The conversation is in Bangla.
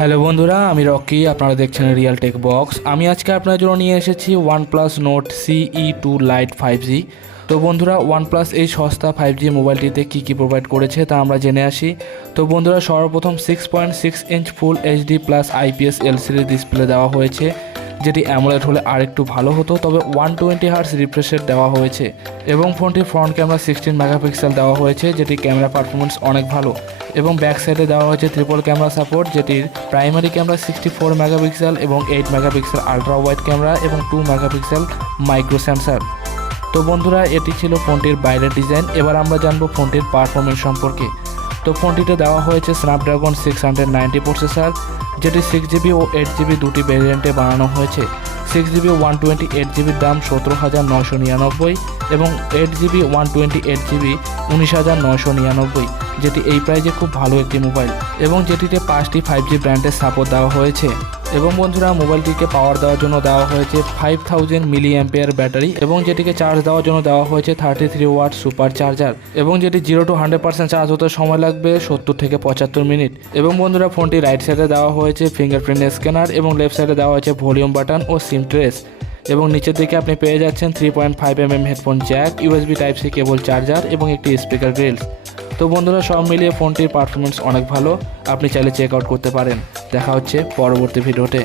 হ্যালো বন্ধুরা, আমি রকি। আপনারা দেখছেন রিয়েল টেক বক্স। আমি আজকে আপনার জন্য নিয়ে এসেছি OnePlus Note CE2 Lite 5G। তো বন্ধুরা, OnePlus এই সস্তা 5G মোবাইলটিতে কী প্রোভাইড করেছে তা আমরা জেনে আসি। তো বন্ধুরা, সর্বপ্রথম 6.6 ইঞ্চ ফুল HD plus IPS LCD display দেওয়া হয়েছে, যেটি অ্যামোলেড হলে আর একটু ভালো হতো, তবে 120 হার্টজ রিফ্রেশ রেট দেওয়া হয়েছে। এবং ফোনটির ফ্রন্ট ক্যামেরা 16 মেগাপিক্সেল দেওয়া হয়েছে, যেটি ক্যামেরা পারফরমেন্স অনেক ভালো। এবং ব্যাক সাইডে দেওয়া হয়েছে ট্রিপল ক্যামেরা সাপোর্ট, যেটির প্রাইমারি ক্যামেরা 64 মেগাপিক্সেল এবং 8 মেগাপিক্সেল আলট্রা ওয়াইড ক্যামেরা এবং 2 মেগাপিক্সেল মাইক্রো সেন্সর। তো বন্ধুরা, এটি ছিল ফোনটির বাইরের ডিজাইন। এবার আমরা জানবো ফোনটির পারফরমেন্স সম্পর্কে। তো ফোনটিতে দেওয়া হয়েছে স্ন্যাপড্রাগন 690 প্রসেসর, যেটি 6GB ও 8GB দুটি ভেরিয়েন্টে বানানো হয়েছে। 6GB 128GB দাম 17,999 এবং 8GB 128GB 19,999, যেটি এই প্রাইজে খুব ভালো একটি মোবাইল এবং যেটিতে 5টি 5G ব্র্যান্ডের সাপোর্ট দেওয়া হয়েছে। এবং বন্ধুরা, মোবাইলটিকে পাওয়ার দেওয়ার জন্য দেওয়া হয়েছে 5000 mAh ব্যাটারি এবং যেটিকে চার্জ দেওয়ার জন্য দেওয়া হয়েছে 33 ওয়াট সুপার চার্জার এবং যেটি 0 to 100% চার্জ হতে সময় লাগবে 70 থেকে 75 মিনিট। এবং বন্ধুরা, ফোনটি রাইট সাইডে দেওয়া হয়েছে ফিঙ্গারপ্রিন্ট স্ক্যানার এবং লেফট সাইডে দেওয়া হয়েছে ভলিউম বাটন ও সিম ট্রেস। এবং নিচের দিকে আপনি পেয়ে যাচ্ছেন 3.5mm headphone Jack, USB Type-C কেবল চার্জার এবং একটি স্পিকার গ্রিলস। তো বন্ধুরা, সব মিলিয়ে ফোনটির পারফরমেন্স অনেক ভালো। আপনি চাইলে চেক আউট করতে পারেন। দেখা হচ্ছে পরবর্তী ভিডিওতে।